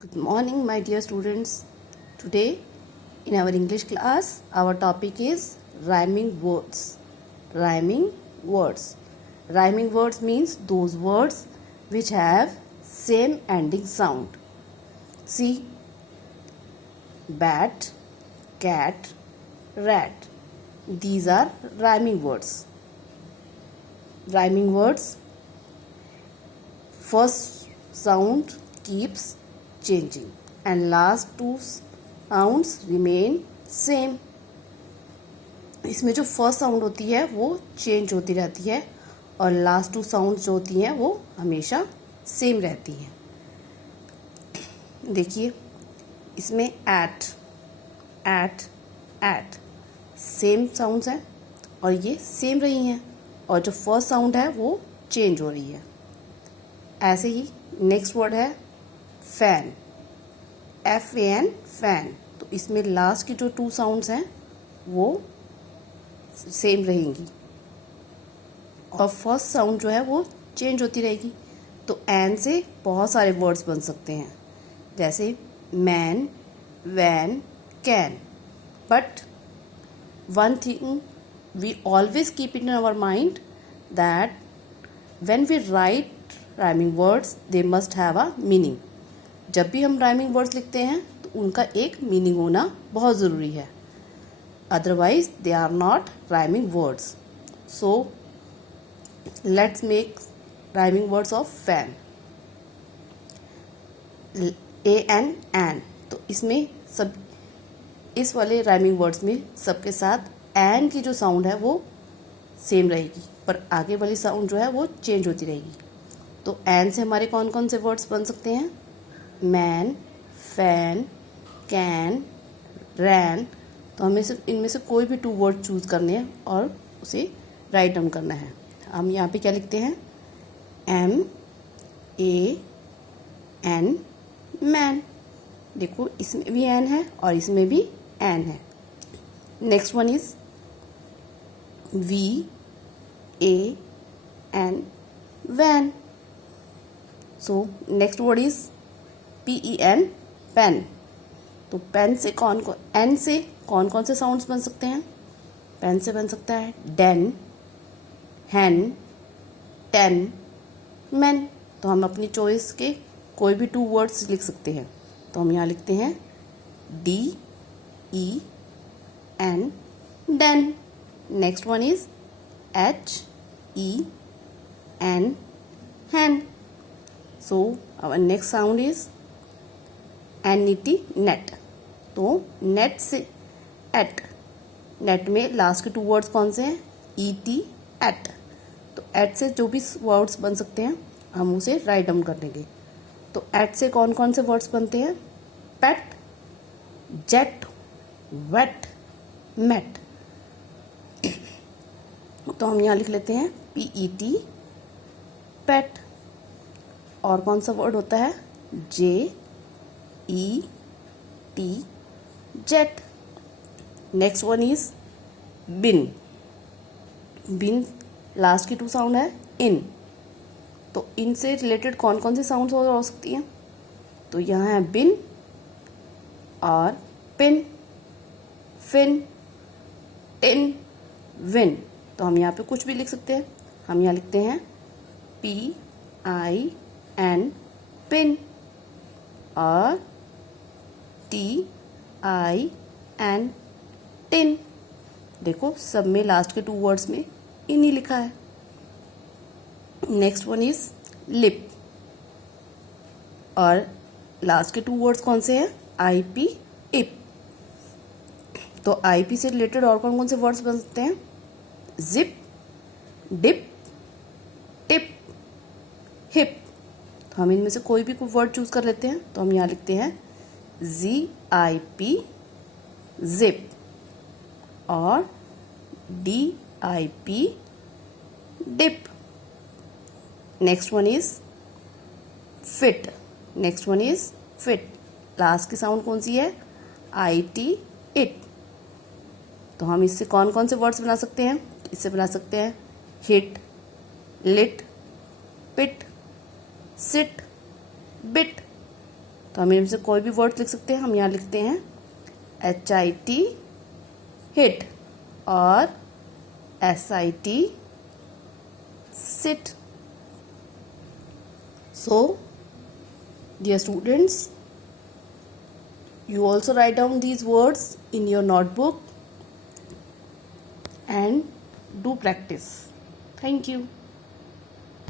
Good morning, my dear students. Today, in our English class, our topic is rhyming words. Rhyming words. Rhyming words means those words which have same ending sound. See, bat, cat, rat. These are rhyming words. Rhyming words. First sound keeps changing and last two sounds remain same. इसमें जो first sound होती है वो change होती रहती है और last to sound जो होती हैं वो हमेशा सेम रहती हैं. देखिए इसमें at at at same sounds हैं और ये सेम रही हैं और जो फर्स्ट साउंड है वो चेंज हो रही है. ऐसे ही नेक्स्ट वर्ड है फैन, FAN फैन. तो इसमें लास्ट की जो टू साउंड्स हैं वो सेम रहेंगी और फर्स्ट साउंड जो है वो चेंज होती रहेगी. तो एन से बहुत सारे वर्ड्स बन सकते हैं जैसे man, van, can. But one thing we always keep it in our mind that when we write rhyming words they must have a meaning. जब भी हम राइमिंग वर्ड्स लिखते हैं तो उनका एक मीनिंग होना बहुत ज़रूरी है, otherwise they are not rhyming words. So let's make rhyming words of fan. AN an. तो इसमें सब इस वाले राइमिंग वर्ड्स में सबके साथ एन की जो साउंड है वो सेम रहेगी पर आगे वाली साउंड जो है वो चेंज होती रहेगी. तो एन से हमारे कौन कौन से वर्ड्स बन सकते हैं? मैन, फैन, कैन, रैन. तो हमें सिर्फ इनमें से कोई भी टू वर्ड चूज करने हैं और उसे राइट डाउन करना है. हम यहाँ पे क्या लिखते हैं? MAN man. देखो इसमें भी एन है और इसमें भी एन है. Next one is VAN van. So next word is PEN pen. तो पेन से एन से कौन कौन से साउंड्स बन सकते हैं? पेन से बन सकता है डेन, हैन, टेन, मैन. तो हम अपनी चॉइस के कोई भी टू वर्ड्स लिख सकते हैं. तो हम यहाँ लिखते हैं DEN den. Next one is HEN hen. So our next sound is NET net. तो नेट से एट. नेट में लास्ट के टू वर्ड्स कौन से हैं? ET eight. तो एट से जो भी वर्ड्स बन सकते हैं हम उसे राइट डाउन कर देंगे. तो एट से कौन कौन से वर्ड्स बनते हैं? पेट, जेट, वेट, मेट. तो हम यहाँ लिख लेते हैं PET पेट. और कौन सा वर्ड होता है? JET jet. Next one is bin. Bin last की टू साउंड है इन. तो इन से रिलेटेड कौन कौन सी साउंड्स हो सकती हैं? तो यहाँ है बिन और पिन, फिन, टिन, विन. तो हम यहाँ पे कुछ भी लिख सकते हैं. हम यहाँ लिखते हैं PIN पिन और TIN टिन. देखो सब में लास्ट के टू वर्ड्स में इन ही लिखा है. Next one is lip. और लास्ट के टू वर्ड्स कौन से हैं? IP इप. तो IP से रिलेटेड और कौन कौन से वर्ड्स बन सकते हैं? Zip, dip, tip, hip. तो हम इनमें से कोई भी वर्ड चूज कर लेते हैं. तो हम यहाँ लिखते हैं ZIP जिप और DIP dip. Next one is fit. Next one is fit. Last की साउंड कौन सी है? IT it. तो हम इससे कौन कौन से वर्ड्स बना सकते हैं? इससे बना सकते हैं हिट, लिट, पिट, सिट, बिट. तो हम इनमें से कोई भी वर्ड लिख सकते हैं. हम यहाँ लिखते हैं HIT hit और SIT sit. So dear students, you also write down these words in your notebook and do practice. Thank you.